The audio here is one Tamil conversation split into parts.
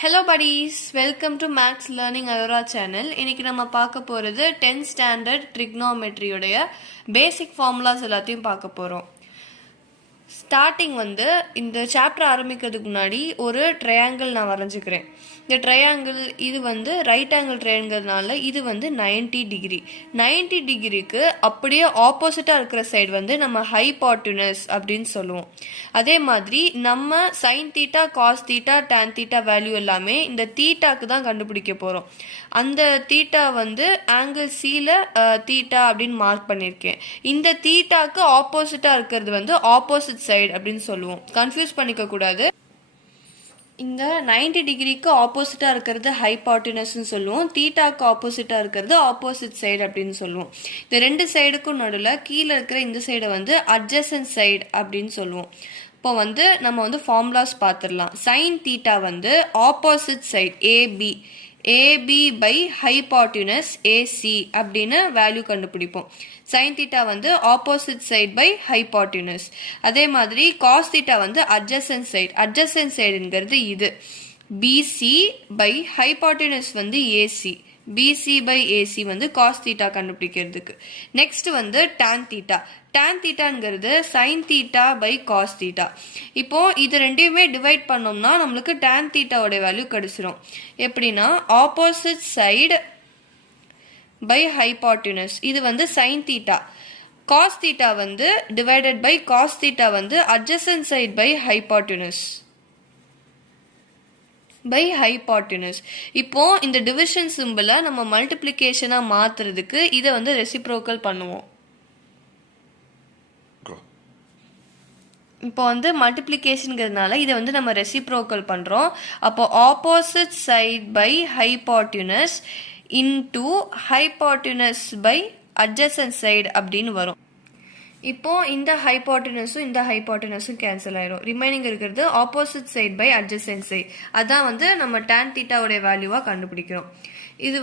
Hello buddies, welcome to Max Learning Aurora channel. இன்னைக்கு நம்ம பார்க்க போறது 10th standard trigonometry உடைய basic formulas எல்லாத்தையும் பார்க்க போறோம். ஸ்டார்டிங் இந்த சாப்டர் ஆரம்பிக்கிறதுக்கு முன்னாடி ஒரு ட்ரையாங்கிள் நான் வரைஞ்சிக்கிறேன். இந்த ட்ரையாங்கிள் இது ரைட் ஆங்கிள் ட்ரையாங்கிள்னால இது 90 டிகிரி. 90 டிகிரிக்கு அப்படியே ஆப்போசிட்டாக இருக்கிற சைடு நம்ம ஹைபாட்டினஸ் அப்படின்னு சொல்லுவோம். அதே மாதிரி நம்ம sine theta, cos theta, tan theta value எல்லாமே இந்த தீட்டாக்கு தான் கண்டுபிடிக்க போகிறோம். அந்த தீட்டா ஆங்கிள் சியில் தீட்டா அப்படின்னு மார்க் பண்ணியிருக்கேன். இந்த தீட்டாக்கு ஆப்போசிட்டாக இருக்கிறது ஆப்போசிட் சைடு அப்படின்னு சொல்லுவோம். கன்ஃபியூஸ் பண்ணிக்க கூடாது. இந்த 90 டிகிரிக்கு ஆப்போசிட்டாக இருக்கிறது ஹைபாட்டினஸ்ன்னு சொல்லுவோம். தீட்டாக்கு ஆப்போசிட்டாக இருக்கிறது ஆப்போசிட் சைடு அப்படின்னு சொல்லுவோம். இந்த ரெண்டு சைடுக்கும் நடுவில் கீழே இருக்கிற இந்த சைடை அட்ஜசன்ட் சைடு அப்படின்னு சொல்லுவோம். இப்போ நம்ம ஃபார்முலாஸ் பார்த்துடலாம். Sine theta opposite side AB, AB by hypotenuse AC அப்படின்னு வேல்யூ கண்டுபிடிப்போம். Sine theta opposite side by hypotenuse. அதே மாதிரி cos theta adjacent side. Adjacent சைடுங்கிறது இது BC by hypotenuse AC. BC by AC cos theta கண்டுபிடிக்கிறதுக்கு. Next tan theta. டான் தீட்டாங்கிறது sine theta by cos theta. இப்போ இது ரெண்டையுமே டிவைட் பண்ணோம்னா நம்மளுக்கு டான் தீட்டாவோட வேல்யூ கிடைச்சிரும். எப்படின்னா ஆப்போசிட் சைடு பை ஹைபாட்டினஸ். இது sine theta. Cos theta divided by cos theta adjacent side by hypotenuse by hypotenuse. இப்போ இந்த டிவிஷன் சிம்பிளை நம்ம மல்டிப்ளிகேஷனா மாத்துறதுக்கு இதை ரெசிப்ரோக்கல் பண்ணுவோம். இப்போ மல்டிப்ளிகேஷன்ங்கிறதுனால இதை நம்ம ரெசிப்ரோக்கல் பண்றோம். அப்போ opposite side by hypotenuse into hypotenuse by adjacent side அப்படின்னு வரும். இப்போ இந்த ஹைபாட்டினஸும் கேன்சல் ஆயிரும். ரிமைனிங் இருக்கிறது opposite side by adjacent side. அதான் நம்ம டான் தீட்டாவுடைய வேல்யூவா கண்டுபிடிக்கிறோம். இது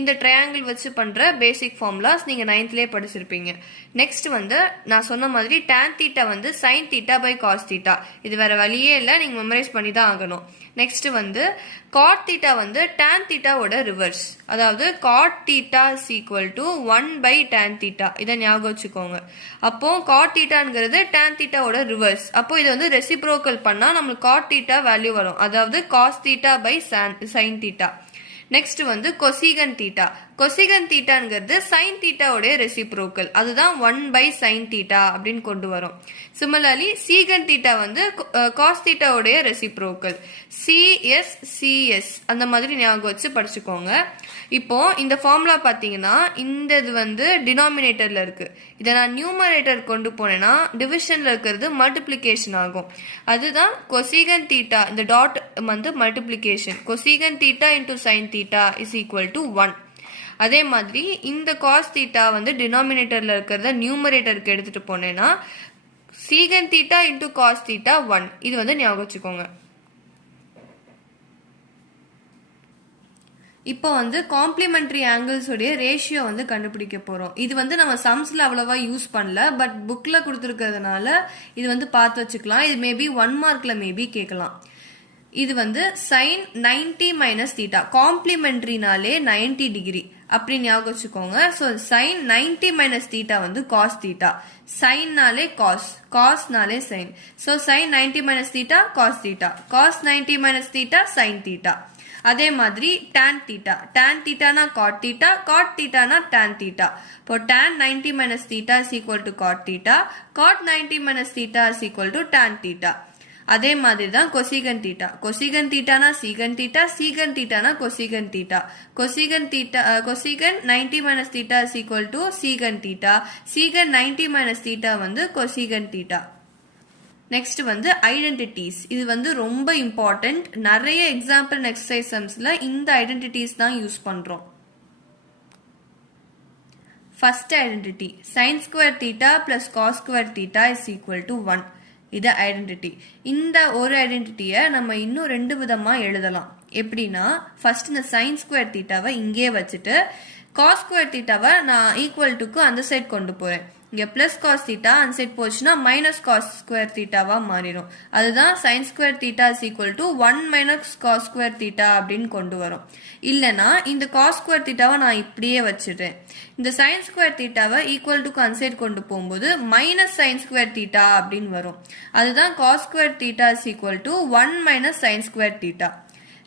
இந்த ட்ரையாங்கிள் வச்சு பண்ற பேசிக் ஃபார்முலாஸ் நீங்க 9th படிச்சிருப்பீங்க. நெக்ஸ்ட் நான் சொன்ன மாதிரி tan theta sine theta by cos theta. இது வேற வழியே இல்லை, நீங்க மெமரைஸ் பண்ணி தான் ஆகணும். நெக்ஸ்ட் காட் தீட்டா டான் தீட்டாவோட ரிவர்ஸ். அதாவது cot theta is equal to 1 by tan theta. இதை ஞாபகம் வச்சுக்கோங்க. அப்போ காட் தீட்டாங்கிறது டான் தீட்டாவோட ரிவர்ஸ். அப்போ இதை ரெசிப்ரோக்கல் பண்ணா நம்மளுக்கு காட் தீட்டா வேல்யூ வரும். அதாவது cos theta by sine theta. Next cosecant theta. Cosecant தீட்டாங்கிறது சைன் தீட்டாவோட ரெசிப்ரோக்கல். அதுதான் 1 பை சைன் தீட்டா அப்படின்னு கொண்டு வரும். சிமிலர்லி சீகன் தீட்டா காஸ் தீட்டாவோடைய ரெசிப்ரோக்கல். சிஎஸ் சிஎஸ் அந்த மாதிரி ஞாபகம் வச்சு படிச்சுக்கோங்க. இப்போ இந்த ஃபார்முலா பார்த்தீங்கன்னா இந்த இது டினாமினேட்டர்ல இருக்கு. இதை நான் நியூமரேட்டர் கொண்டு போனேன்னா டிவிஷன்ல இருக்கிறது மல்டிப்ளிகேஷன் ஆகும். அதுதான் கொசிகன் தீட்டா. இந்த dot multiplication. Cosecant theta into sine theta is equal to 1. அதே மாதிரி இந்த காஸ் தீட்டா டினாமினேட்டர்ல இருக்கிறத நியூமரேட்டருக்கு எடுத்துட்டு போனேன்னா சீகன் தீட்டா இன்டூ காஸ் தீட்டா 1. இது ஞாபகம் வச்சுக்கோங்க. இப்போ காம்ப்ளிமெண்டரி ஆங்கிள்ஸ் உடைய ரேஷியோ கண்டுபிடிக்க போறோம். இது நம்ம சம்ஸ்ல அவ்வளவா யூஸ் பண்ணல, பட் புக்ல கொடுத்துருக்கிறதுனால இது பார்த்து வச்சுக்கலாம். இது மேபி 1 மார்க்ல மேபி கேட்கலாம். இது சைன் 90 மைனஸ் தீட்டா. காம்ப்ளிமெண்ட்ரினாலே 90 டிகிரி அப்படி ஞாபகம் வச்சுக்கோங்க. So sine 90 minus theta cos theta. சைன்னாலே காஸ், காஸ்னாலே sine. So sine 90 minus theta cos theta, cos 90 minus theta sine theta. அதே மாதிரி டான் தீட்டா. டான் தீட்டானா காட் தீட்டா, காட் தீட்டானா டான் தீட்டா. இப்போ tan 90 minus theta is equal to cot theta, cot 90 minus theta is equal to tan theta. அதே மாதிரி தான் கொசிகன் தீட்டா. கொசிகன் தீட்டானா சீகன் தீட்டா, சீகன் தீட்டானா cosecant theta. Cosecant theta cosecant 90 minus theta is equal to secant theta, secant 90 minus theta cosecant theta. Next identities. இது ரொம்ப இம்பார்ட்டன்ட். நிறைய எக்ஸாம்பிள் எக்ஸசைஸ் சம்ஸ்ல இந்த ஐடென்டிட்டிஸ் தான் யூஸ் பண்றோம். First identity sin square theta plus cos square theta is equal to 1. இது ஐடென்டிட்டி. இந்த ஒரு ஐடென்டிட்டியை நம்ம இன்னும் 2 விதமா எழுதலாம். எப்படின்னா ஃபர்ஸ்ட் இந்த sin ஸ்கொயர் தீட்டாவை இங்கே வச்சுட்டு காஸ் ஸ்கொயர் தீட்டாவை நான் ஈக்குவல் டுக்கு அந்த சைட் கொண்டு போறேன். இங்கே ப்ளஸ் காஸ் தீட்டா அந்த சைட் போச்சுன்னா மைனஸ் காஸ் ஸ்கொயர் தீட்டாவாக மாறிடும். அதுதான் sine square theta is equal to 1 minus cos square theta அப்படின்னு கொண்டு வரும். இல்லைனா இந்த காஸ் ஸ்கொயர் தீட்டாவை நான் இப்படியே வச்சுட்டேன். இந்த சைன் ஸ்கொயர் தீட்டாவை ஈக்குவல் டு அந்த சைட் கொண்டு போகும்போது மைனஸ் சைன் ஸ்கொயர் தீட்டா அப்படின்னு வரும். அதுதான் cos square theta is equal to 1 minus sine square theta.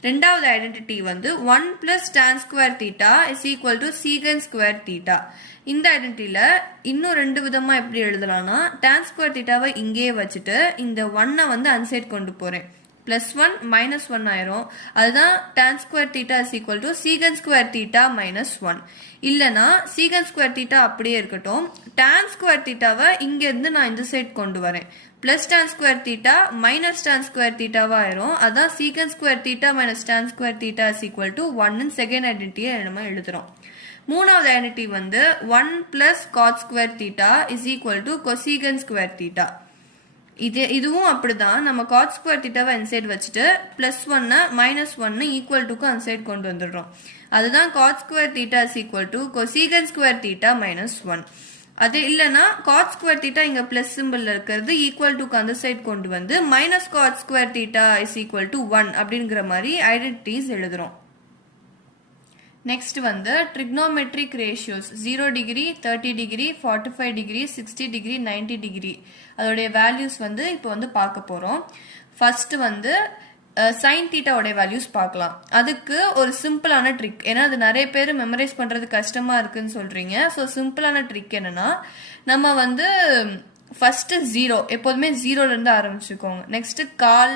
ரெண்டாவது ஐடென்டிட்டி வந்து 1 plus tan square theta is equal to secant square theta. இந்த ஐடென்டிட்டியில இன்னும் ரெண்டு விதமா எப்படி எழுதலாம்னா tan ஸ்கொயர் தீட்டாவை இங்கேயே வச்சுட்டு இந்த 1 வந்து அன்சைட் கொண்டு போறேன். +1 -1 ஆயிரும். அதுதான் tan square theta is equal to secant square theta -1. இல்லைனா சீகன் ஸ்கொயர் தீட்டா அப்படியே இருக்கட்டும். tan ஸ்கொயர் தீட்டாவை இங்க இருந்து நான் இந்த சைட் கொண்டு வரேன். Plus tan square theta minus tan square தீட்டாவா ஆயிரும். அதான் secant square theta minus tan square theta is equal to 1 second ஐடென்டிட்டியை நம்ம எழுதுறோம். மூணாவது ஐடென்டிட்டி வந்து 1 plus cot square theta is equal to cosecant square theta. இதுவும் அப்படிதான். நம்ம காட் ஸ்கொயர் தீட்டாவை அன்சைட் வச்சுட்டு +1 -1 ஈக்குவல் டுக்கு அன்சைட் கொண்டு வந்துடுறோம். அதுதான் God square theta is equal to cosecant square theta -1. அது இல்லைன்னா காட் ஸ்கொயர் தீட்டா இங்க பிளஸ் சிம்பிள் இருக்கிறது ஈக்குவல் டுக்கு அந்த சைட் கொண்டு வந்து minus God square theta is equal to 1 அப்படிங்கிற மாதிரி ஐடென்டிட்டிஸ் எழுதுறோம். நெக்ஸ்ட் வந்து trigonometric ratios 0 degree 30 degree 45 degree 60 degree 90 degree அதோடைய வேல்யூஸ் வந்து இப்போ வந்து பார்க்க போறோம். ஃபர்ஸ்ட் வந்து சைன் தீட்டாவோட வேல்யூஸ் பார்க்கலாம். அதுக்கு ஒரு சிம்பிளான ட்ரிக், ஏன்னா அது நிறைய பேர் மெமரைஸ் பண்றது கஷ்டமா இருக்குன்னு சொல்றீங்க. ஸோ சிம்பிளான ட்ரிக் என்னன்னா நம்ம வந்து ஃபர்ஸ்ட் 0 எப்போதுமே 0ல இருந்து ஆரம்பிச்சுக்கோங்க. நெக்ஸ்ட் கால்,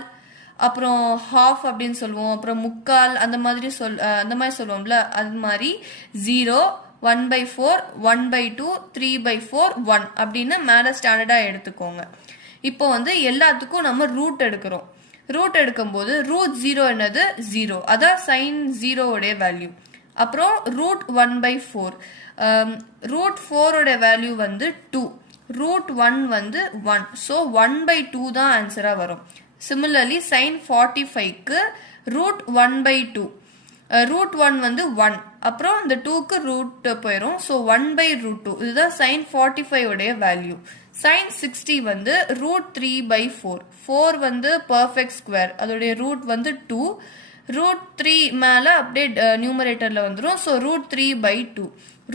அப்புறம் ஹாஃப் அப்படின்னு சொல்லுவோம், அப்புறம் முக்கால் அந்த மாதிரி சொல்லுவோம்ல, அது மாதிரி 0 1/4 1/2 3/4 1 அப்படின்னு மேல ஸ்டாண்டர்டா எடுத்துக்கோங்க. இப்போ வந்து எல்லாத்துக்கும் நம்ம ரூட் எடுக்கிறோம். ரூட் எடுக்கும்போது ரூட் 0 என்னது 0, அதான் சைன் 0 உடைய வேல்யூ. அப்புறம் ரூட் 1/4 ரூட் 4 உடைய வேல்யூ வந்து 2, ரூட் 1 வந்து 1. ஸோ 1/2 தான் ஆன்சரா வரும். சிமிலர்லி சைன் 45க்கு ரூட் 1/2 ரூட் 1 வந்து 1, அப்புறம் இந்த 2க்கு ரூட் போயிடும். ஸோ 1/√2 இதுதான் சைன் 45 உடைய வேல்யூ. சைன் 60 வந்து ரூட் 3/4 4 வந்து பர்ஃபெக்ட் ஸ்கொயர், அதோடைய ரூட் வந்து 2, ரூட் 3 மேல அப்படியே நியூமரேட்டர்ல வந்துடும். ஸோ ரூட் 3/2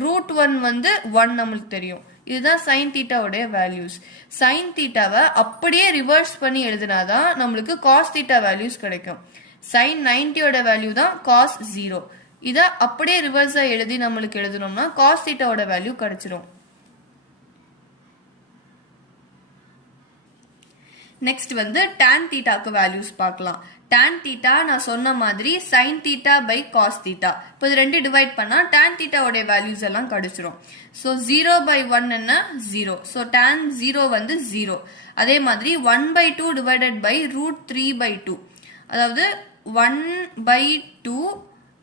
ரூட் 1 வந்து 1 நம்மளுக்கு தெரியும். இதுதான் சைன் தீட்டாவுடைய வேல்யூஸ். சைன் தீட்டாவை அப்படியே ரிவர்ஸ் பண்ணி எழுதினாதான் நம்மளுக்கு காஸ் தீட்டா வேல்யூஸ் கிடைக்கும். சைன் 90யோட வேல்யூ தான் காஸ் 0. இதை அப்படியே ரிவர்ஸா எழுதி நம்மளுக்கு எழுதணும்னா காஸ் தீட்டாவோட வேல்யூ கிடைச்சிரும். நெக்ஸ்ட் வந்து tan தீட்டாக்கு வேல்யூஸ் பார்க்கலாம். tan தீட்டா நான் சொன்ன மாதிரி sin theta by cos theta. இப்போ இது ரெண்டு டிவைட் பண்ணா tan தீட்டாவோட வேல்யூஸ் எல்லாம் கிடைச்சிரும். ஸோ 0/1 என்ன 0. ஸோ tan 0 வந்து 0. அதே மாதிரி 1/2 டிவைடட் பை ரூட் 3/2, அதாவது 1/2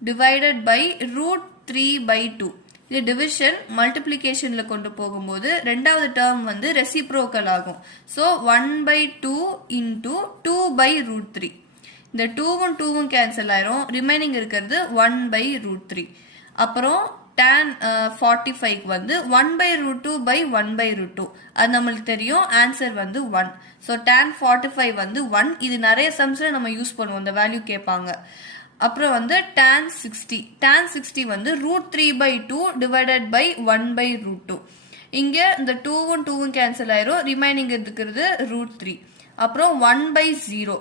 டிவைடட் பை ரூட் 3/2. இது டிவிஷன் மல்டிப்ளிகேஷன்ல கொண்டு போகும்போது ரெண்டாவது டேர்ம் வந்து ரெசிப்ரோக்கல் ஆகும். So 1/2 into 2/√3. இந்த 2வும் 2வும் கேன்சல் ஆயிரும். ரிமைனிங் இருக்கிறது 1/√3. அப்புறம் tan 45 வந்து 1/√2 by 1/√2. அது நம்மளுக்கு தெரியும். ஆன்சர் வந்து 1. ஸோ tan 45 வந்து 1. இது நிறைய சம்ஸ்ல நம்ம யூஸ் பண்ணுவோம், இந்த வேல்யூ கேட்பாங்க. அப்புறம் வந்து tan 60 வந்து ரூட் 3/2 டிவைடட் பை 1/√2. இங்க இந்த 2வும் 2வும் கேன்சல் ஆயிரும். ரிமைனிங் இருக்கிறது ரூட் 3. அப்புறம் 1/0.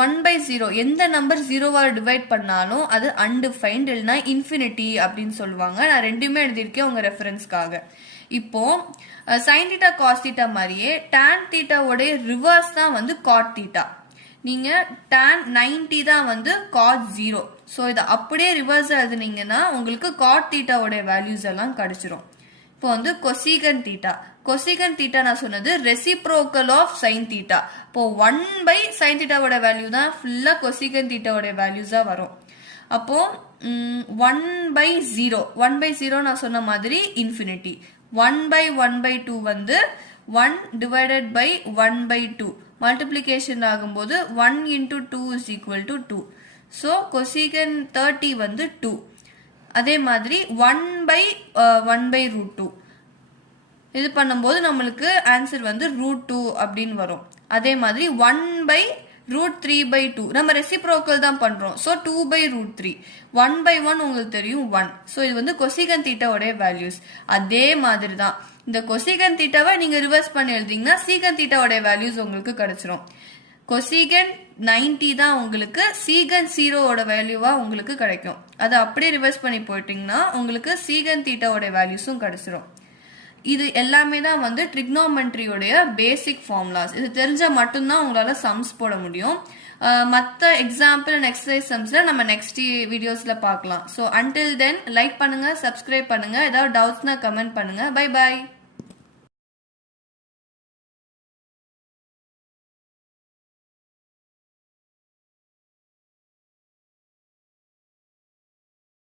1/0 எந்த நம்பர் 0வால் டிவைட் பண்ணாலும் அது அன்டிஃபைன்ட் இல்லைனா இன்ஃபினிட்டி அப்படின்னு சொல்லுவாங்க. நான் ரெண்டுமே எழுதியிருக்கேன் உங்க ரெஃபரன்ஸ்க்காக. இப்போ சைன் தீட்டா காஸ் தீட்டா மாதிரியே tan தீட்டாவோடைய ரிவர்ஸ் தான் வந்து காட் தீட்டா. நீங்க tan 90 தான் வந்து cot 0. ஸோ இதை அப்படியே ரிவர்ஸ் எழுதுனீங்கன்னா உங்களுக்கு காட் தீட்டாவோட வேல்யூஸ் எல்லாம் கிடைச்சிரும். இப்போ வந்து கொசீகன் தீட்டா. கொசீகன் தீட்டா நான் சொன்னது ரெசிப்ரோக்கல் ஆஃப் சைன் தீட்டா. இப்போ 1/sin தீட்டாவோட வேல்யூ தான் ஃபுல்லா கொசீகன் தீட்டாவோட வேல்யூஸா வரும். அப்போ 1/0 நான் சொன்ன மாதிரி இன்ஃபினிட்டி. 1/1/2 வந்து 1 டிவைடட் பை 1/2. மல்டிப்ளிகேஷன் ஆகும்போது 1 into 2 is equal to 2. So cosecant 30 வந்து 2. அதே மாதிரி 1/1/√2. இது பண்ணும்போது நம்மளுக்கு ஆன்சர் வந்து √2 அப்படின்னு வரும். அதே மாதிரி 1/√3/2 நம்ம ரெசிப்ரோக்கல் தான் பண்றோம். ஸோ 2/√3 1/1 உங்களுக்கு தெரியும் 1. ஸோ இது வந்து கொசிகன் தீட்டாவோடைய வேல்யூஸ். அதே மாதிரி தான் இந்த கொசிகன் தீட்டாவை நீங்க ரிவர்ஸ் பண்ணி எழுதிங்கன்னா சீகன் தீட்டாவோடைய வேல்யூஸ் உங்களுக்கு கிடைச்சிரும். கொசிகன் 90 தான் உங்களுக்கு சீகன் 0 வேல்யூவா உங்களுக்கு கிடைக்கும். அதை அப்படியே ரிவர்ஸ் பண்ணி போயிட்டீங்கன்னா உங்களுக்கு சீகன் தீட்டாவோட வேல்யூஸும் கிடைச்சிரும். இது எல்லாமே தான் வந்து ட்ரிக்னோமெட்ரியோடைய பேசிக் ஃபார்முலாஸ். இது தெரிஞ்சா மட்டும்தான் உங்களால சம்ஸ் போட முடியும். மற்ற எக்ஸாம்பிள் அண்ட் எக்ஸசைஸ் சம்ஸ்ல நம்ம நெக்ஸ்ட் வீடியோஸ்ல பார்க்கலாம். ஸோ அன்டில் தென் லைக் பண்ணுங்க, சப்ஸ்கிரைப் பண்ணுங்க. ஏதாவது டவுட்ஸ்னா கமெண்ட் பண்ணுங்க. Bye bye.